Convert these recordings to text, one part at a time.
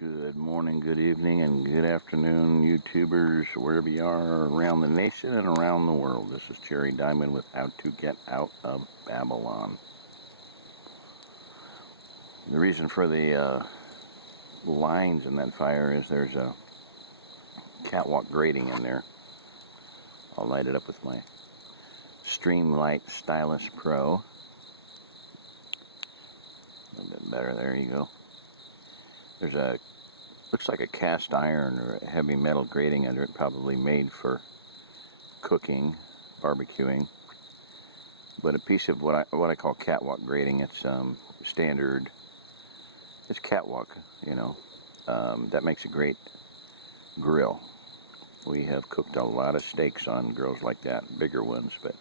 Good morning, good evening, and good afternoon, YouTubers, wherever you are around the nation and around the world. This is Jerry Diamond with How to Get Out of Babylon. The reason for the lines in that fire is there's a catwalk grating in there. I'll light it up with my Streamlight Stylus Pro. A little bit better, there you go. There's a, looks like a cast iron or a heavy metal grating under it, probably made for cooking, barbecuing. But a piece of what I call catwalk grating. It's standard. It's catwalk, you know. That makes a great grill. We have cooked a lot of steaks on grills like that, bigger ones, but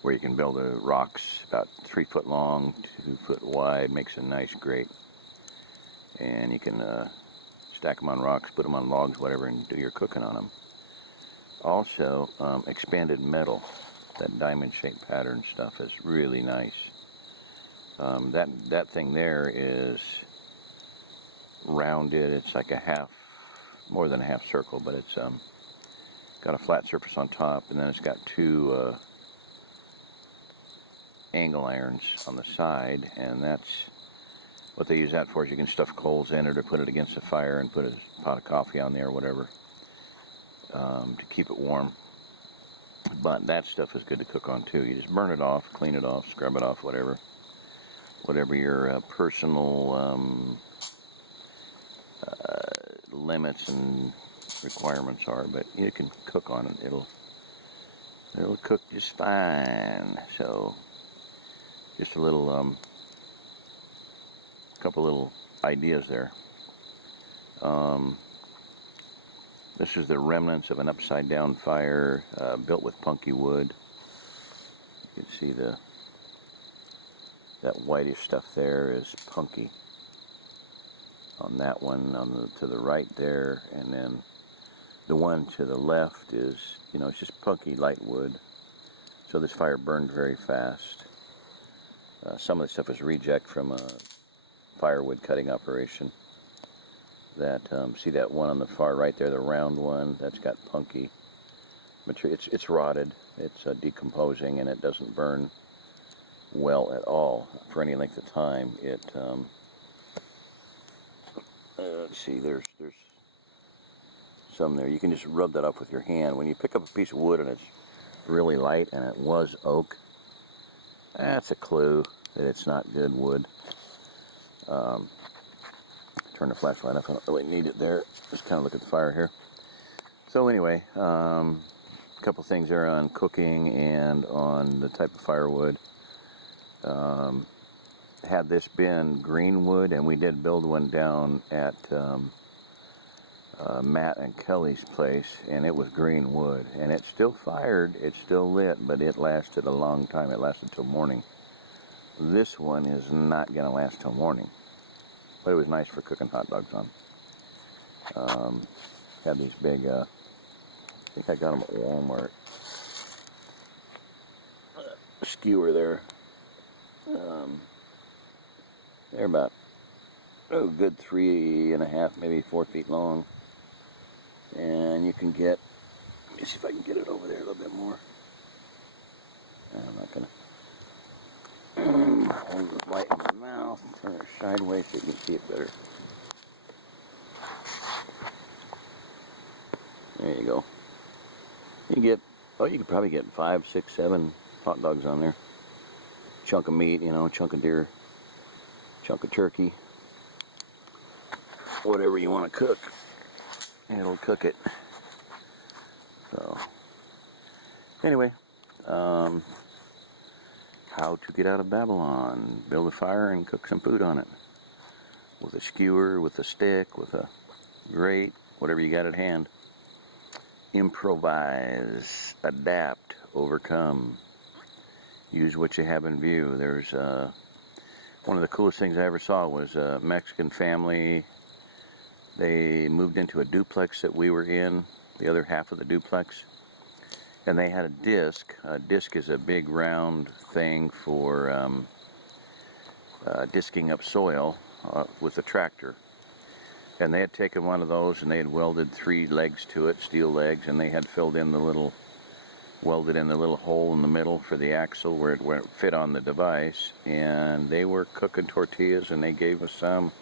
where you can build the rocks about 3 foot long, 2 foot wide, makes a nice grate. And you can stack them on rocks, put them on logs, whatever, and do your cooking on them. Also, expanded metal, that diamond-shaped pattern stuff is really nice. That thing there is rounded. It's like a half, more than a half circle, but it's got a flat surface on top, and then it's got two angle irons on the side, and that's what they use that for. Is you can stuff coals in it or put it against the fire and put a pot of coffee on there or whatever to keep it warm. But that stuff is good to cook on too. You just burn it off, clean it off, scrub it off, whatever your personal limits and requirements are. But you can cook on it. It'll cook just fine. So just a little couple little ideas there. This is the remnants of an upside down fire built with punky wood. You can see that whitish stuff there is punky on that one to the right there, and then the one to the left is, you know, it's just punky light wood. So this fire burned very fast. Some of the stuff is reject from a firewood cutting operation. That see that one on the far right there, the round one, that's got punky material. It's rotted, it's decomposing, and it doesn't burn well at all for any length of time. It let's see, there's some there. You can just rub that up with your hand. When you pick up a piece of wood and it's really light and it was oak, that's a clue that it's not good wood. Turn the flashlight off. I don't really need it there. Just kind of look at the fire here. So anyway, a couple things there on cooking and on the type of firewood. Had this been green wood, and we did build one down at Matt and Kelly's place, and it was green wood, and it still fired, it still lit, but it lasted a long time. It lasted till morning. This one is not going to last till morning, but it was nice for cooking hot dogs on. Had these big, I think I got them at Walmart. Skewer there. They're about, good 3.5, maybe 4 feet long. And you can get, let me see if I can get it over there a little bit more. I'm not going to. Hold the light in my mouth, turn it sideways so you can see it better. There you go. You can get, you could probably get 5, 6, 7 hot dogs on there. Chunk of meat, you know, chunk of deer, chunk of turkey, whatever you want to cook, it'll cook it. So, anyway, how to get out of Babylon. Build a fire and cook some food on it. With a skewer, with a stick, with a grate, whatever you got at hand. Improvise, adapt, overcome. Use what you have in view. There's one of the coolest things I ever saw was a Mexican family. They moved into a duplex that we were in, the other half of the duplex. And they had a disc. A disc is a big round thing for disking up soil with a tractor. And they had taken one of those and they had welded 3 legs to it, steel legs, and they had welded in the little hole in the middle for the axle where it fit on the device. And they were cooking tortillas, and they gave us some.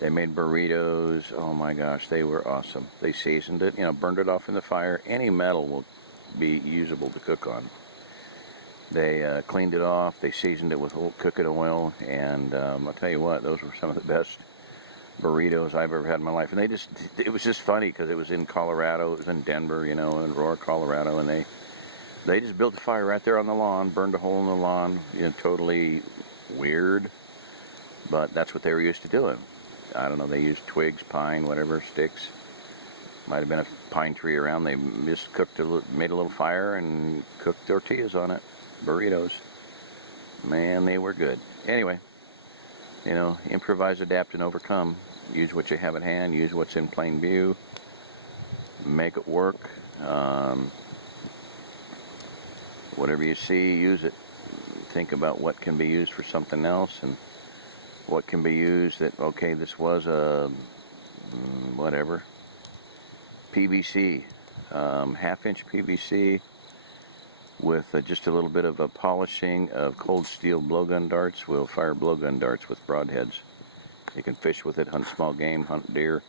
They made burritos. Oh my gosh, they were awesome. They seasoned it, burned it off in the fire. Any metal will be usable to cook on. They cleaned it off. They seasoned it with cooking oil, and I'll tell you what, those were some of the best burritos I've ever had in my life. And it was just funny because it was in Colorado, it was in Denver, in Aurora, Colorado, and they just built a fire right there on the lawn, burned a hole in the lawn, totally weird, but that's what they were used to doing. I don't know, they used twigs, pine, whatever, sticks. Might have been a pine tree around. They just made a little fire and cooked tortillas on it, burritos. Man, they were good. Anyway, improvise, adapt, and overcome. Use what you have at hand. Use what's in plain view. Make it work. Whatever you see, use it. Think about what can be used for something else, and what can be used that, okay, this was a, whatever, PVC, half-inch PVC with just a little bit of a polishing of cold steel blowgun darts. We'll fire blowgun darts with broadheads. You can fish with it, hunt small game, hunt deer.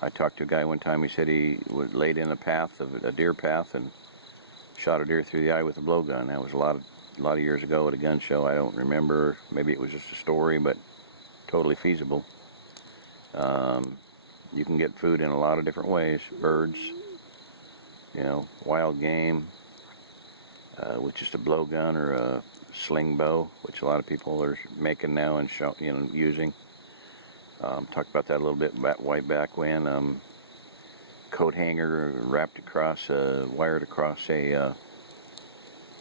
I talked to a guy one time, he said he laid in a deer path, and shot a deer through the eye with a blowgun. That was a lot of years ago at a gun show. I don't remember. Maybe it was just a story, but totally feasible. You can get food in a lot of different ways. Birds, wild game, with just a blowgun or a sling bow, which a lot of people are making now and using. Talked about that a little bit way back when. Coat hanger wrapped across, wired across a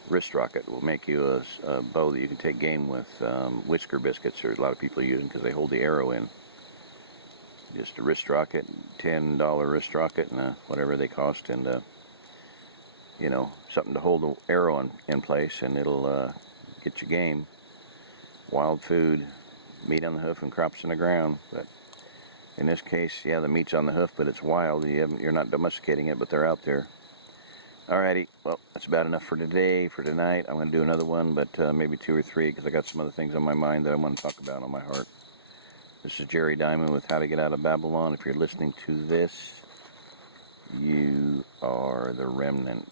wrist rocket will make you a bow that you can take game with. Whisker biscuits, there's a lot of people using because they hold the arrow in. Just a wrist rocket, $10 wrist rocket, and whatever they cost, and something to hold the arrow in place, and it'll get you game. Wild food, meat on the hoof and crops in the ground. But in this case, yeah, the meat's on the hoof, but it's wild. You're not domesticating it, but they're out there. Alrighty, well, that's about enough for today, for tonight. I'm going to do another one, but maybe 2 or 3, because I got some other things on my mind that I want to talk about on my heart. This is Jerry Diamond with How to Get Out of Babylon. If you're listening to this, you are the remnant.